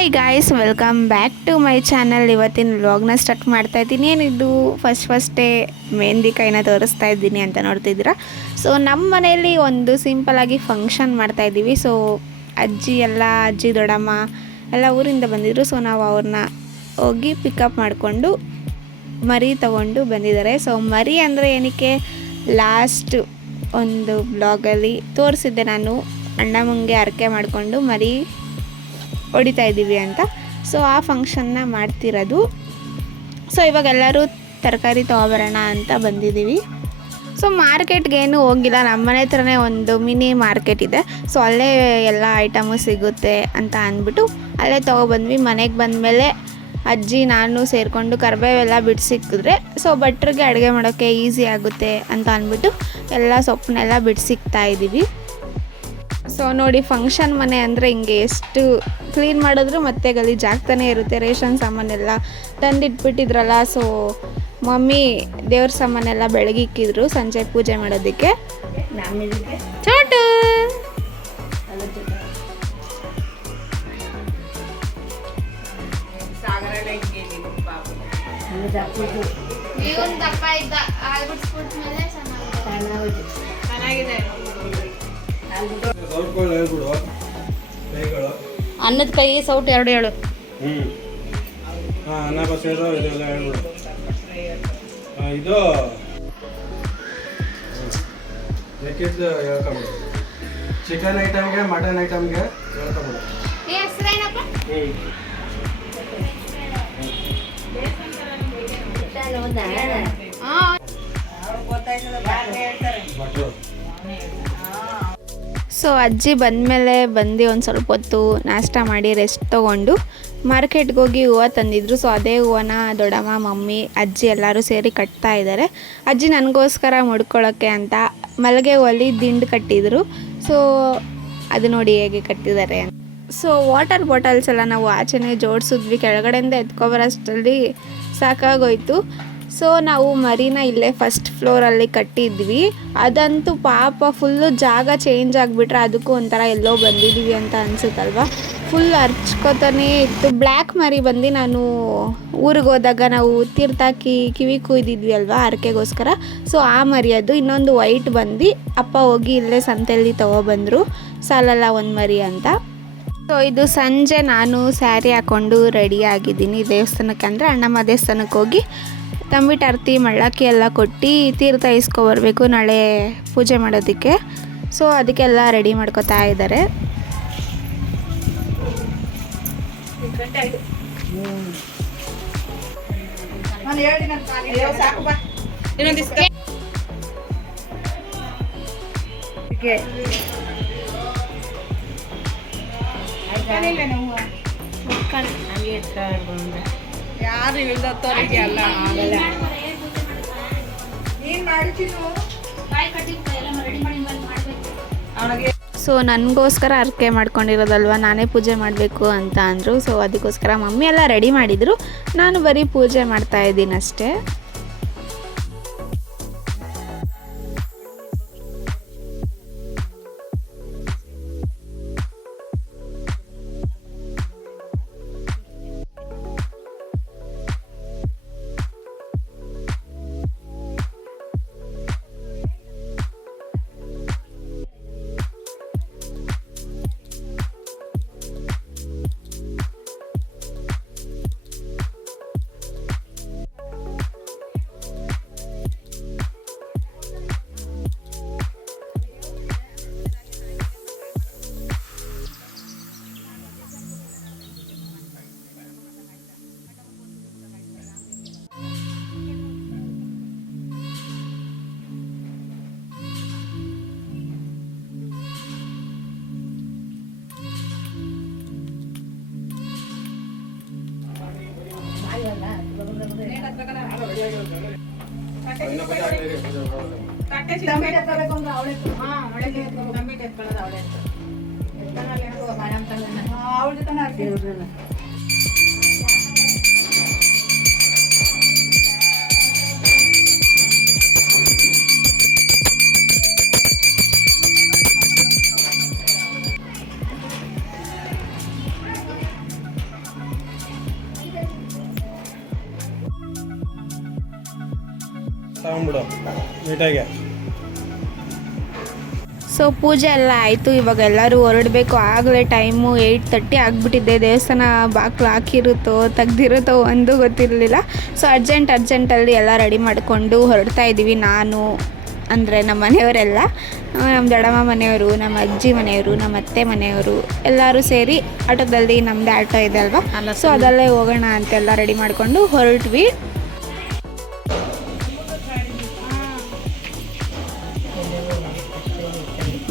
Hi guys, welcome back to my channel. ಇವತ್ತಿನ ವ್ಲಾಗ್ನ start ಮಾಡ್ತಾ ಇದ್ದೀನಿ. ಏನಿದು ಫಸ್ಟೇ ಮೆಹಂದಿ ಕೈನ ತೋರಿಸ್ತಾ ಇದ್ದೀನಿ ಅಂತ ನೋಡ್ತಿದ್ದೀರಾ. ಸೊ ನಮ್ಮ ಮನೆಯಲ್ಲಿ ಒಂದು ಸಿಂಪಲಾಗಿ ಫಂಕ್ಷನ್ ಮಾಡ್ತಾಯಿದ್ದೀವಿ. ಸೊ ಅಜ್ಜಿ ದೊಡ್ಡಮ್ಮ ಎಲ್ಲ ಊರಿಂದ ಬಂದಿದ್ದರು. ಸೊ ನಾವು ಅವ್ರನ್ನ ಹೋಗಿ ಪಿಕಪ್ ಮಾಡಿಕೊಂಡು ಮರಿ ತಗೊಂಡು ಬಂದಿದ್ದಾರೆ. ಸೊ ಮರಿ ಅಂದರೆ ಏನಕ್ಕೆ ಲಾಸ್ಟ್ ಒಂದು ಬ್ಲಾಗಲ್ಲಿ ತೋರಿಸಿದ್ದೆ ನಾನು, ಅಣ್ಣಮ್ಮಂಗೆ ಹರಕೆ ಮಾಡಿಕೊಂಡು ಮರಿ ಹೊಡಿತಾ ಇದ್ದೀವಿ ಅಂತ. ಸೊ ಆ ಫಂಕ್ಷನ್ನ ಮಾಡ್ತಿರೋದು. ಸೊ ಇವಾಗ ಎಲ್ಲರೂ ತರಕಾರಿ ತೊಗೊಬರೋಣ ಅಂತ ಬಂದಿದ್ದೀವಿ. ಸೊ ಮಾರ್ಕೆಟ್ಗೇನು ಹೋಗಿಲ್ಲ, ನಮ್ಮನೆ ಹತ್ರನೇ ಒಂದು ಮಿನಿ ಮಾರ್ಕೆಟ್ ಇದೆ. ಸೊ ಅಲ್ಲೇ ಎಲ್ಲ ಐಟಮು ಸಿಗುತ್ತೆ ಅಂತ ಅಂದ್ಬಿಟ್ಟು ಅಲ್ಲೇ ತೊಗೊಬಂದ್ವಿ. ಮನೆಗೆ ಬಂದಮೇಲೆ ಅಜ್ಜಿ ನಾನು ಸೇರಿಕೊಂಡು ಕರಿಬೇವೆಲ್ಲ ಬಿಡಿಸಿಕ್ಕಿದ್ರೆ ಸೊ ಭಟ್ರಿಗೆ ಅಡುಗೆ ಮಾಡೋಕ್ಕೆ ಈಸಿ ಆಗುತ್ತೆ ಅಂತ ಅಂದ್ಬಿಟ್ಟು ಎಲ್ಲ ಸೊಪ್ಪನ್ನೆಲ್ಲ ಬಿಡಿಸಿಕ್ತಾ ಇದ್ದೀವಿ. ಸೊ ನೋಡಿ, ಫಂಕ್ಷನ್ ಮನೆ ಅಂದರೆ ಹಿಂಗೆ ಎಷ್ಟು ಕ್ಲೀನ್ ಮಾಡಿದ್ರು ಮತ್ತೆ ಗಲೀಜಾಗ್ತಾನೆ ಇರುತ್ತೆ. ರೇಷನ್ ಸಾಮಾನೆಲ್ಲ ತಂದಿಟ್ಬಿಟ್ಟಿದ್ರಲ್ಲ. ಸೊ ಮಮ್ಮಿ ದೇವ್ರ ಸಾಮಾನೆಲ್ಲ ಬೆಳಗ್ಗೆ ಇಕ್ಕಿದ್ರು ಸಂಜೆ ಪೂಜೆ ಮಾಡೋದಕ್ಕೆ. ಚೋಟು ಅನ್ನದ ಕೈ ಸೌಟ್ ಎರಡು ಹೇಳು. ಅನ್ನ ಬಸೇದು ಇದೆಲ್ಲ ಹೇಳ್ಬಿಡು. ಇದು ಬೇಕಿದ್ದು ಹೇಳ್ಕೊಂಬಿಡು. Chicken ಐಟಮ್ಗೆ mutton ಐಟಮ್ಗೆ ಹೇಳ್ಕೊಂಬಿಡು. ಭಟ್ರು ಸೊ ಅಜ್ಜಿ ಬಂದಮೇಲೆ ಒಂದು ಸ್ವಲ್ಪ ಹೊತ್ತು ನಾಷ್ಟ ಮಾಡಿ ರೆಸ್ಟ್ ತೊಗೊಂಡು ಮಾರ್ಕೆಟ್ಗೆ ಹೋಗಿ ಹೂವು ತಂದಿದ್ರು. ಸೊ ಅದೇ ಹೂವನ್ನ ದೊಡ್ಡಮ್ಮ, ಮಮ್ಮಿ, ಅಜ್ಜಿ ಎಲ್ಲರೂ ಸೇರಿ ಕಟ್ತಾ ಇದ್ದಾರೆ. ಅಜ್ಜಿ ನನಗೋಸ್ಕರ ಮುಡ್ಕೊಳ್ಳೋಕ್ಕೆ ಅಂತ ಮಲ್ಲಿಗೆ ಹೂವಲ್ಲಿ ದಿಂಡು ಕಟ್ಟಿದರು. ಸೊ ಅದು ನೋಡಿ ಹೇಗೆ ಕಟ್ಟಿದ್ದಾರೆ ಅಂತ. ಸೊ ವಾಟರ್ ಬಾಟಲ್ಸ್ ಎಲ್ಲ ನಾವು ಆಚೆನೇ ಜೋಡಿಸಿದ್ವಿ. ಕೆಳಗಡೆಯಿಂದ ಎತ್ಕೊಬರೋಷ್ಟರಲ್ಲಿ ಸಾಕಾಗೋಯ್ತು. ಸೊ ನಾವು ಮರಿನ ಇಲ್ಲೇ ಫಸ್ಟ್ ಫ್ಲೋರಲ್ಲಿ ಕಟ್ಟಿದ್ವಿ. ಅದಂತೂ ಪಾಪ ಫುಲ್ಲು ಜಾಗ ಚೇಂಜ್ ಆಗಿಬಿಟ್ರೆ ಅದಕ್ಕೂ ಒಂಥರ ಎಲ್ಲೋ ಬಂದಿದ್ದೀವಿ ಅಂತ ಅನಿಸುತ್ತಲ್ವ. ಫುಲ್ ಹರ್ಚ್ಕೋತಾನೇ ಇತ್ತು. ಬ್ಲ್ಯಾಕ್ ಮರಿ ಬಂದು ನಾನು ಊರಿಗೆ ಹೋದಾಗ ನಾವು ತೀರ್ಥಾಕಿ ಕಿವಿ ಕುಯ್ದಿದ್ವಿ ಅಲ್ವಾ ಹರಕೆಗೋಸ್ಕರ. ಸೊ ಆ ಮರಿ ಅದು. ಇನ್ನೊಂದು ವೈಟ್ ಬಂದು ಅಪ್ಪ ಹೋಗಿ ಇಲ್ಲೇ ಸಂತೆಯಲ್ಲಿ ತೊಗೊಬಂದರು, ಸಾಲಲ್ಲ ಒಂದು ಮರಿ ಅಂತ. ಸೊ ಇದು ಸಂಜೆ ನಾನು ಸ್ಯಾರಿ ಹಾಕ್ಕೊಂಡು ರೆಡಿ ಆಗಿದ್ದೀನಿ ದೇವಸ್ಥಾನಕ್ಕೆ, ಅಂದರೆ ಅಣ್ಣಮ್ಮ ದೇವಸ್ಥಾನಕ್ಕೆ ಹೋಗಿ ತಂಬಿಟ್ಟು ಆರತಿ ಮಳ್ಳಕ್ಕಿ ಎಲ್ಲ ಕೊಟ್ಟು ತೀರ್ಥ ಇಸ್ಕೊಬರ್ಬೇಕು ನಾಳೆ ಪೂಜೆ ಮಾಡೋದಕ್ಕೆ. ಸೊ ಅದಕ್ಕೆಲ್ಲ ರೆಡಿ ಮಾಡ್ಕೋತಾ ಇದ್ದಾರೆ. ಯಾರು ಇಳ್ದತ್ತವರಿಗೆ ಅಲ್ಲ ಆಗಲ್ಲ. ಸೊ ನನಗೋಸ್ಕರ ಹರಕೆ ಮಾಡ್ಕೊಂಡಿರೋದಲ್ವ, ನಾನೇ ಪೂಜೆ ಮಾಡಬೇಕು ಅಂತ ಅಂದರು. ಸೊ ಅದಕ್ಕೋಸ್ಕರ ಮಮ್ಮಿ ಎಲ್ಲ ರೆಡಿ ಮಾಡಿದರು, ನಾನು ಬರೀ ಪೂಜೆ ಮಾಡ್ತಾ ಇದ್ದೀನಿ ಅಷ್ಟೇ. ತಗೊಂಬಿಡು ನೀಟಾಗಿ. ಸೊ ಪೂಜೆ ಎಲ್ಲ ಆಯಿತು. ಇವಾಗ ಎಲ್ಲರೂ ಹೊರಡಬೇಕು. ಆಗಲೇ ಟೈಮು 8:30 ಆಗಿಬಿಟ್ಟಿದೆ. ದೇವಸ್ಥಾನ ಬಾಗಿಲು ಹಾಕಿರುತ್ತೋ ತೆಗ್ದಿರುತ್ತೋ ಒಂದು ಗೊತ್ತಿರಲಿಲ್ಲ. ಸೊ ಅರ್ಜೆಂಟಲ್ಲಿ ಎಲ್ಲ ರೆಡಿ ಮಾಡಿಕೊಂಡು ಹೊರಡ್ತಾ ಇದ್ದೀವಿ. ನಾನು ಅಂದರೆ ನಮ್ಮ ಮನೆಯವರೆಲ್ಲ, ನಮ್ಮ ದೊಡ್ಡಮ್ಮ ಮನೆಯವರು, ನಮ್ಮ ಅಜ್ಜಿ ಮನೆಯವರು, ನಮ್ಮ ಅತ್ತೆ ಮನೆಯವರು ಎಲ್ಲರೂ ಸೇರಿ ಆಟೋದಲ್ಲಿ, ನಮ್ಮದೇ ಆಟೋ ಇದೆ ಅಲ್ವಾ, ಸೊ ಅದಲ್ಲೇ ಹೋಗೋಣ ಅಂತೆಲ್ಲ ರೆಡಿ ಮಾಡಿಕೊಂಡು ಹೊರಟ್ವಿ.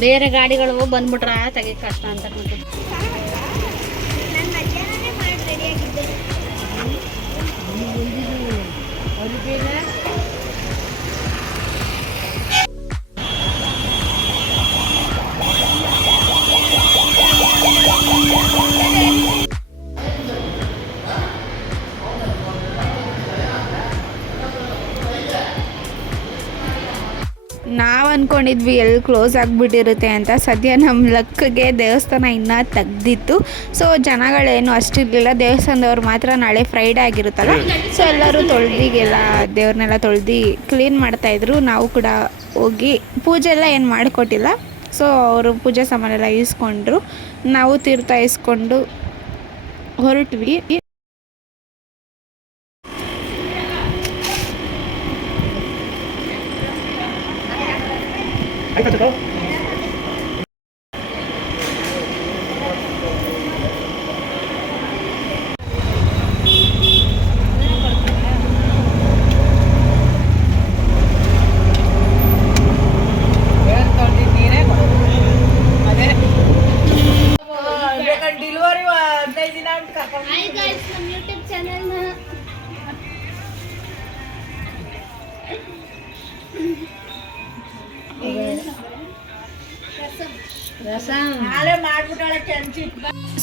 ಬೇರೆ ಗಾಡಿಗಳು ಬಂದ್ಬಿಟ್ರ ತೆಗಿ ಕಷ್ಟ ಅಂತ ನಾವು ಅಂದ್ಕೊಂಡಿದ್ವಿ ಎಲ್ಲಿ ಕ್ಲೋಸ್ ಆಗಿಬಿಟ್ಟಿರುತ್ತೆ ಅಂತ. ಸದ್ಯ ನಮ್ಮ ಲಕ್ಕಿಗೆ ದೇವಸ್ಥಾನ ಇನ್ನೂ ತೆಗ್ದಿತ್ತು. ಸೊ ಜನಗಳೇನು ಅಷ್ಟಿರಲಿಲ್ಲ. ದೇವಸ್ಥಾನದವ್ರು ಮಾತ್ರ ನಾಳೆ ಫ್ರೈಡೇ ಆಗಿರುತ್ತಲ್ಲ, ಸೊ ಎಲ್ಲರೂ ತೊಳೆದಿಗೆಲ್ಲ ದೇವ್ರನ್ನೆಲ್ಲ ತೊಳೆದು ಕ್ಲೀನ್ ಮಾಡ್ತಾಯಿದ್ರು. ನಾವು ಕೂಡ ಹೋಗಿ ಪೂಜೆ ಎಲ್ಲ ಏನು ಮಾಡಿಕೊಟ್ಟಿಲ್ಲ. ಸೊ ಅವರು ಪೂಜೆ ಸಾಮಾನೆಲ್ಲ ಇಸ್ಕೊಂಡ್ರು. ನಾವು ತೀರ್ಥ ಇಸ್ಕೊಂಡು ಹೊರಟ್ವಿ.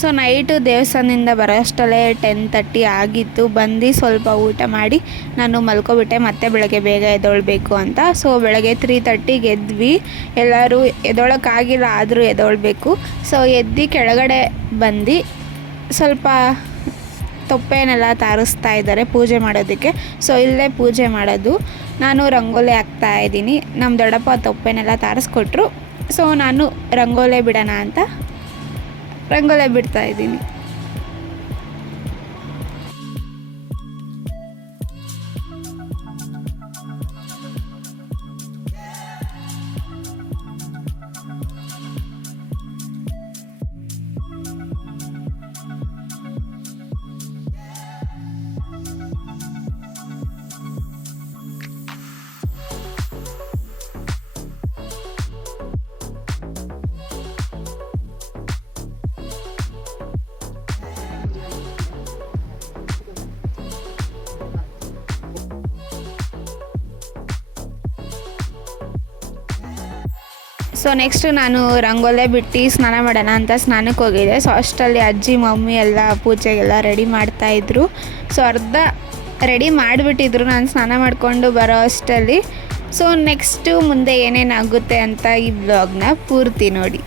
ಸೊ ನೈಟು ದೇವಸ್ಥಾನದಿಂದ ಬರೋ ಅಷ್ಟಲ್ಲೇ 10:30 ಆಗಿತ್ತು. ಬಂದು ಸ್ವಲ್ಪ ಊಟ ಮಾಡಿ ನಾನು ಮಲ್ಕೊಬಿಟ್ಟೆ. ಮತ್ತೆ ಬೆಳಗ್ಗೆ ಬೇಗ ಎದ್ದೊಳ್ಬೇಕು ಅಂತ. ಸೊ ಬೆಳಗ್ಗೆ 3:30ಗೆ ಎದ್ವಿ. ಎಲ್ಲರೂ ಎದ್ದೊಳಕ್ಕಾಗಿಲ್ಲ, ಆದರೂ ಎದ್ದೊಳ್ಬೇಕು. ಸೊ ಎದ್ದು ಕೆಳಗಡೆ ಬಂದು ಸ್ವಲ್ಪ ತೊಪ್ಪೆನೆಲ್ಲ ತಾರಿಸ್ತಾ ಇದ್ದಾರೆ ಪೂಜೆ ಮಾಡೋದಕ್ಕೆ. ಸೊ ಇಲ್ಲೇ ಪೂಜೆ ಮಾಡೋದು. ನಾನು ರಂಗೋಲಿ ಹಾಕ್ತಾ ಇದ್ದೀನಿ. ನಮ್ಮ ದೊಡ್ಡಪ್ಪ ತೊಪ್ಪೆನೆಲ್ಲ ತಾರಿಸ್ಕೊಟ್ರು. ಸೊ ನಾನು ರಂಗೋಲಿ ಬಿಡೋಣ ಅಂತ ರಂಗೋಲಿ ಬಿಡ್ತಾ ಇದ್ದೀನಿ. ಸೊ ನೆಕ್ಸ್ಟು ನಾನು ರಂಗೋಲೆ ಬಿಟ್ಟು ಸ್ನಾನ ಮಾಡೋಣ ಅಂತ ಸ್ನಾನಕ್ಕೆ ಹೋಗಿದ್ದೆ. ಸೊ ಅಷ್ಟರಲ್ಲಿ ಅಜ್ಜಿ ಮಮ್ಮಿ ಎಲ್ಲ ಪೂಜೆಗೆಲ್ಲ ರೆಡಿ ಮಾಡ್ತಾಯಿದ್ರು. ಸೊ ಅರ್ಧ ರೆಡಿ ಮಾಡಿಬಿಟ್ಟಿದ್ರು ನಾನು ಸ್ನಾನ ಮಾಡಿಕೊಂಡು ಬರೋ ಅಷ್ಟರಲ್ಲಿ. ಸೊ ನೆಕ್ಸ್ಟು ಮುಂದೆ ಏನೇನಾಗುತ್ತೆ ಅಂತ ಈ ವ್ಲಾಗ್ನ ಪೂರ್ತಿ ನೋಡಿ.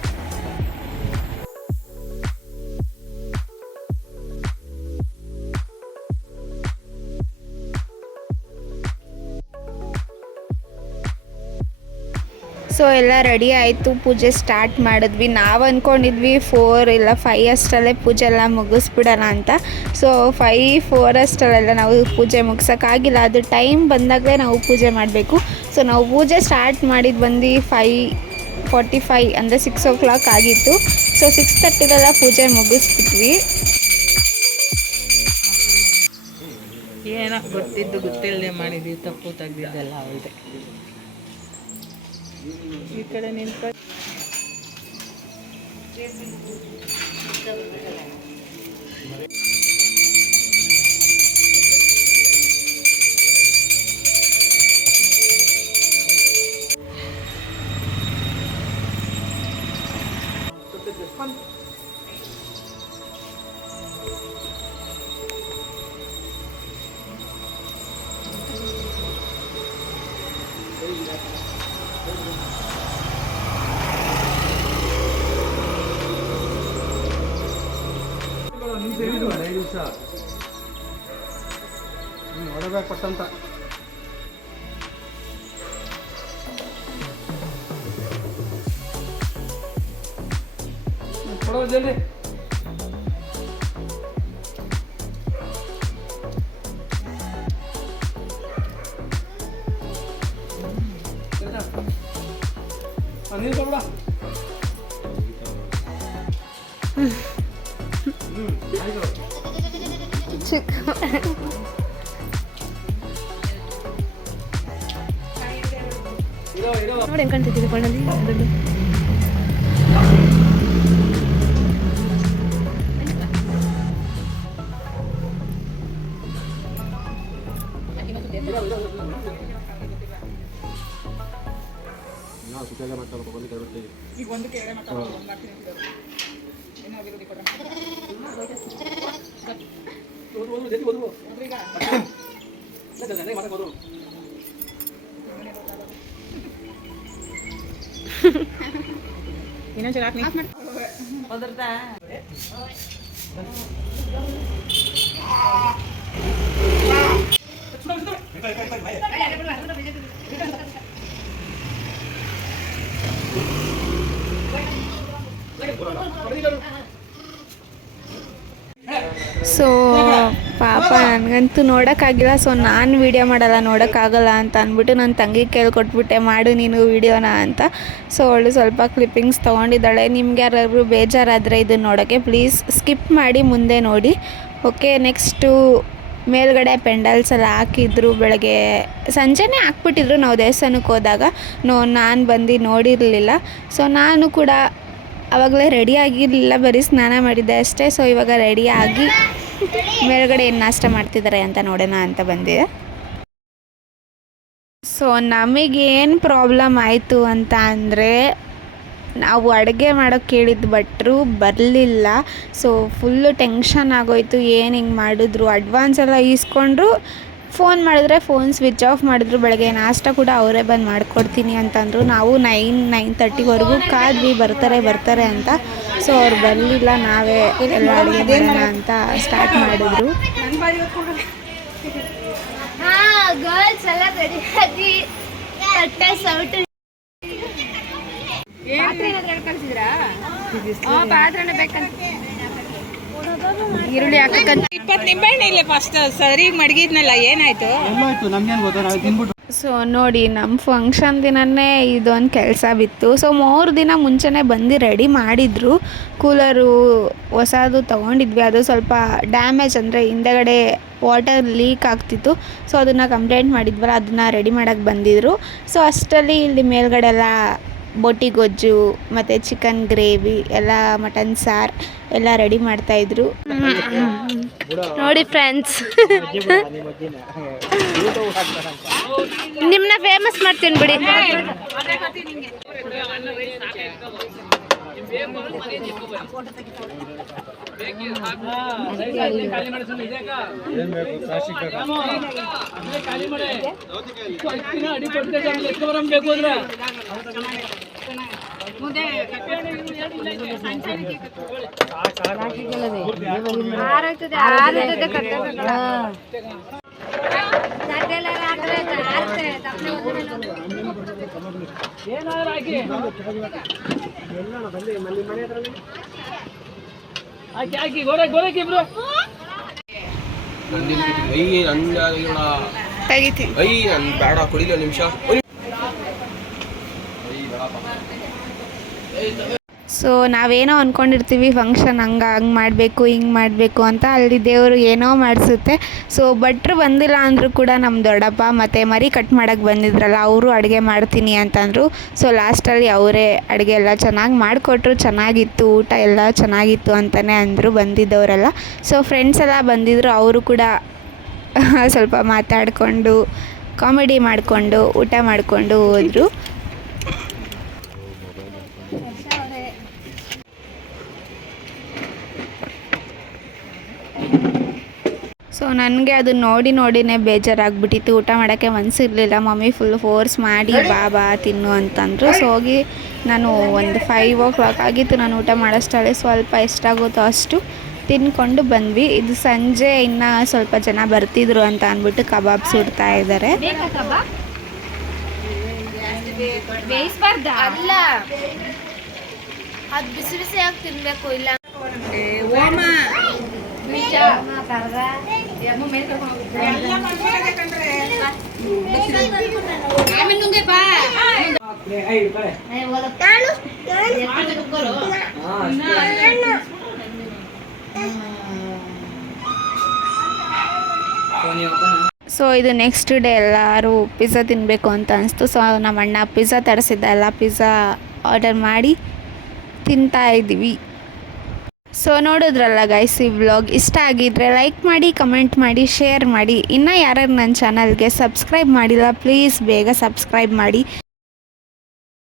ಸೊ ಎಲ್ಲ ರೆಡಿ ಆಯಿತು. ಪೂಜೆ ಸ್ಟಾರ್ಟ್ ಮಾಡಿದ್ವಿ. ನಾವು ಅಂದ್ಕೊಂಡಿದ್ವಿ 4 ಇಲ್ಲ 5 ಅಷ್ಟರಲ್ಲೇ ಪೂಜೆ ಎಲ್ಲ ಮುಗಿಸ್ಬಿಡೋಣ ಅಂತ. ಸೊ 5-4 ಅಷ್ಟರಲ್ಲೆಲ್ಲ ನಾವು ಪೂಜೆ ಮುಗ್ಸೋಕ್ಕಾಗಿಲ್ಲ. ಅದು ಟೈಮ್ ಬಂದಾಗಲೇ ನಾವು ಪೂಜೆ ಮಾಡಬೇಕು. ಸೊ ನಾವು ಪೂಜೆ ಸ್ಟಾರ್ಟ್ ಮಾಡಿದ್ದು ಬಂದು 5:45 ಅಂದರೆ 6 o'clock ಆಗಿತ್ತು. ಸೊ 6:30 ಪೂಜೆ ಮುಗಿಸ್ಬಿಟ್ವಿ. ಏನೋ ಗೊತ್ತಿದ್ದು ಗೊತ್ತಿಲ್ಲದೆ ಮಾಡಿದ್ವಿ, ತಪ್ಪು ತೆಗ್ದಿದ್ದೆಲ್ಲ ಇದೆ. ಈ ಕಡೆ ನಿಂತ ಹೊರಬೇಕು ಪಟ್ಟಂತ ನೋಡಿ ಹೆಂಗೆ ಕಾಣ್ತಿದ್ದೀವಿ ಕೊಳ್ಳಲ್ಲಿ ಅದರಲ್ಲಿ. ಸೊ ಪಾಪ ನನಗಂತೂ ನೋಡೋಕ್ಕಾಗಿಲ್ಲ. ಸೊ ನಾನು ವೀಡಿಯೋ ಮಾಡಲ್ಲ, ನೋಡೋಕ್ಕಾಗಲ್ಲ ಅಂತ ಅಂದ್ಬಿಟ್ಟು ನನ್ನ ತಂಗಿ ಕೇಳ್ಕೊಟ್ಬಿಟ್ಟೆ, ಮಾಡು ನೀನು ವೀಡಿಯೋನ ಅಂತ. ಸೊ ಅವಳು ಸ್ವಲ್ಪ ಕ್ಲಿಪ್ಪಿಂಗ್ಸ್ ತೊಗೊಂಡಿದ್ದಾಳೆ. ನಿಮ್ಗೆ ಯಾರಾದ್ರು ಬೇಜಾರಾದರೆ ಇದನ್ನು ನೋಡೋಕ್ಕೆ ಪ್ಲೀಸ್ ಸ್ಕಿಪ್ ಮಾಡಿ ಮುಂದೆ ನೋಡಿ. ಓಕೆ, ನೆಕ್ಸ್ಟು ಮೇಲ್ಗಡೆ ಪೆಂಡಲ್ಸ್ ಎಲ್ಲ ಹಾಕಿದ್ರು. ಬೆಳಗ್ಗೆ ಸಂಜೆನೇ ಹಾಕ್ಬಿಟ್ಟಿದ್ರು ನಾವು ದೇವಸ್ಥಾನಕ್ಕೆ ಹೋದಾಗ. ನಾನು ಬಂದು ನೋಡಿರಲಿಲ್ಲ. ಸೊ ನಾನು ಕೂಡ ಆವಾಗಲೇ ರೆಡಿ ಆಗಿರಲಿಲ್ಲ, ಬರೀ ಸ್ನಾನ ಮಾಡಿದ್ದೆ ಅಷ್ಟೇ. ಸೊ ಇವಾಗ ರೆಡಿಯಾಗಿ ಮೇಲ್ಗಡೆ ಏನು ನಾಷ್ಟ ಮಾಡ್ತಿದ್ದಾರೆ ಅಂತ ನೋಡೋಣ ಅಂತ ಬಂದಿದೆ. ಸೊ ನಮಗೇನು ಪ್ರಾಬ್ಲಮ್ ಆಯಿತು ಅಂತ ಅಂದರೆ, ನಾವು ಅಡುಗೆ ಮಾಡೋಕ್ಕೆ ಕೇಳಿದ್ದು ಭಟ್ರು ಬರಲಿಲ್ಲ. ಸೊ ಫುಲ್ಲು ಟೆನ್ಷನ್ ಆಗೋಯಿತು. ಏನು ಹಿಂಗೆ ಮಾಡಿದ್ರು, ಅಡ್ವಾನ್ಸ್ ಎಲ್ಲ ಈಸ್ಕೊಂಡ್ರು. ಫೋನ್ ಮಾಡಿದ್ರೆ ಫೋನ್ ಸ್ವಿಚ್ ಆಫ್ ಮಾಡಿದ್ರು. ಬೆಳಗ್ಗೆ ನಾಷ್ಟ ಕೂಡ ಅವರೇ ಬಂದು ಮಾಡಿಕೊಡ್ತೀನಿ ಅಂತಂದರು. ನಾವು 9:30ವರೆಗೂ ಕಾದ್ವಿ ಬರ್ತಾರೆ ಅಂತ. ಸೊ ಅವ್ರು ಬರಲಿಲ್ಲ. ನಾವೇ ಎಲ್ಲ ಅಡುಗೆ ಮಾಡೋಣ ಅಂತ ಸ್ಟಾರ್ಟ್ ಮಾಡಿದ್ರು. ಈರುಳ್ಳಿ ಹಾಕಕ್ಕಂತ 20 ನಿಂಬೆಹಣ್ಣು ಇಲ್ಲೇ ಫಸ್ಟ್ ಸರಿ ಮಡಗಿದ್ನಲ್ಲ, ಏನಾಯ್ತು? ಸೊ ನೋಡಿ, ನಮ್ಮ ಫಂಕ್ಷನ್ ದಿನವೇ ಇದೊಂದು ಕೆಲಸ ಬಿತ್ತು. ಸೊ 3 ದಿನ ಮುಂಚೆನೇ ಬಂದು ರೆಡಿ ಮಾಡಿದ್ರು. ಕೂಲರು ಹೊಸದು ತೊಗೊಂಡಿದ್ವಿ, ಅದು ಸ್ವಲ್ಪ ಡ್ಯಾಮೇಜ್, ಅಂದರೆ ಹಿಂದೆಗಡೆ ವಾಟರ್ ಲೀಕ್ ಆಗ್ತಿತ್ತು. ಸೊ ಅದನ್ನು ಕಂಪ್ಲೇಂಟ್ ಮಾಡಿದ್ವಲ್ಲ, ಅದನ್ನು ರೆಡಿ ಮಾಡೋಕ್ಕೆ ಬಂದಿದ್ದರು. ಸೊ ಅಷ್ಟರಲ್ಲಿ ಇಲ್ಲಿ ಮೇಲ್ಗಡೆ ಎಲ್ಲ ಬೋಟಿ ಗೊಜ್ಜು ಮತ್ತು ಚಿಕನ್ ಗ್ರೇವಿ ಎಲ್ಲ, ಮಟನ್ ಸಾರು ಎಲ್ಲ ರೆಡಿ ಮಾಡ್ತಾಯಿದ್ರು. ನೋಡಿ ಫ್ರೆಂಡ್ಸ್, ನಿಮ್ಮನ್ನ ಫೇಮಸ್ ಮಾಡ್ತೀನಿ ಬಿಡಿ. ಬೇಡ ಕುಡಿಲಿ ಒಂದು ನಿಮಿಷ. ಸೊ ನಾವೇನೋ ಅಂದ್ಕೊಂಡಿರ್ತೀವಿ ಫಂಕ್ಷನ್ ಹಂಗೆ ಮಾಡಬೇಕು ಹಿಂಗೆ ಮಾಡಬೇಕು ಅಂತ, ಅಲ್ಲಿ ದೇವರು ಏನೋ ಮಾಡಿಸುತ್ತೆ. ಸೊ ಭಟ್ರು ಬಂದಿಲ್ಲ ಅಂದರೂ ಕೂಡ ನಮ್ಮ ದೊಡ್ಡಪ್ಪ ಮತ್ತು ಮರಿ ಕಟ್ ಮಾಡೋಕ್ಕೆ ಬಂದಿದ್ರಲ್ಲ, ಅವರು ಅಡುಗೆ ಮಾಡ್ತೀನಿ ಅಂತಂದರು. ಸೊ ಲಾಸ್ಟಲ್ಲಿ ಅವರೇ ಅಡುಗೆ ಎಲ್ಲ ಚೆನ್ನಾಗಿ ಮಾಡಿಕೊಟ್ರು. ಚೆನ್ನಾಗಿತ್ತು, ಊಟ ಎಲ್ಲ ಚೆನ್ನಾಗಿತ್ತು ಅಂತಲೇ ಅಂದರು ಬಂದಿದ್ದವರೆಲ್ಲ. ಸೊ ಫ್ರೆಂಡ್ಸ್ ಎಲ್ಲ ಬಂದಿದ್ದರು, ಅವರು ಕೂಡ ಸ್ವಲ್ಪ ಮಾತಾಡಿಕೊಂಡು ಕಾಮಿಡಿ ಮಾಡಿಕೊಂಡು ಊಟ ಮಾಡಿಕೊಂಡು ಹೋದರು. ಸೊ ನನಗೆ ಅದು ನೋಡಿನೇ ಬೇಜಾರಾಗ್ಬಿಟ್ಟಿತ್ತು. ಊಟ ಮಾಡೋಕ್ಕೆ ಮನಸ್ಸಿರಲಿಲ್ಲ. ಮಮ್ಮಿ ಫುಲ್ ಫೋರ್ಸ್ ಮಾಡಿ ಬಾ ತಿನ್ನು ಅಂತಂದರು. ಸೊ ಹೋಗಿ ನಾನು ಒಂದು 5 o'clock ಆಗಿತ್ತು ನಾನು ಊಟ ಮಾಡೋಷ್ಟರಲ್ಲಿ. ಸ್ವಲ್ಪ ಎಷ್ಟಾಗುತ್ತೋ ಅಷ್ಟು ತಿನ್ಕೊಂಡು ಬಂದ್ವಿ. ಇದು ಸಂಜೆ ಇನ್ನು ಸ್ವಲ್ಪ ಜನ ಬರ್ತಿದ್ರು ಅಂತ ಅಂದ್ಬಿಟ್ಟು ಕಬಾಬ್ ಸುಡ್ತಾ ಇದ್ದಾರೆ. ಅದು ಬಿಸಿ ಬಿಸಿಯಾಗಿ ತಿನ್ಬೇಕು ಇಲ್ಲ ಸೊ ಇದು ನೆಕ್ಸ್ಟ್ ಡೇ ಎಲ್ಲರೂ ಪಿಜ್ಜಾ ತಿನ್ನಬೇಕು ಅಂತ ಅನಿಸ್ತು. ಸೊ ನಮ್ಮ ಅಣ್ಣ ಪಿಜ್ಜಾ ತರಿಸಿದ್ದ, ಎಲ್ಲ ಪಿಜ್ಜಾ ಆರ್ಡರ್ ಮಾಡಿ ತಿಂತಾ ಇದ್ದೀವಿ. ಸೊ ನೋಡಿದ್ರಲ್ಲ ಗೈಸ್, ಈ ವ್ಲಾಗ್ ಇಷ್ಟ ಆಗಿದ್ರೆ ಲೈಕ್ ಮಾಡಿ, ಕಮೆಂಟ್ ಮಾಡಿ, ಶೇರ್ ಮಾಡಿ. ಇನ್ನೂ ಯಾರ್ಯಾರು ನನ್ನ ಚಾನಲ್ಗೆ ಸಬ್ಸ್ಕ್ರೈಬ್ ಮಾಡಿಲ್ಲ ಪ್ಲೀಸ್ ಬೇಗ ಸಬ್ಸ್ಕ್ರೈಬ್ ಮಾಡಿ.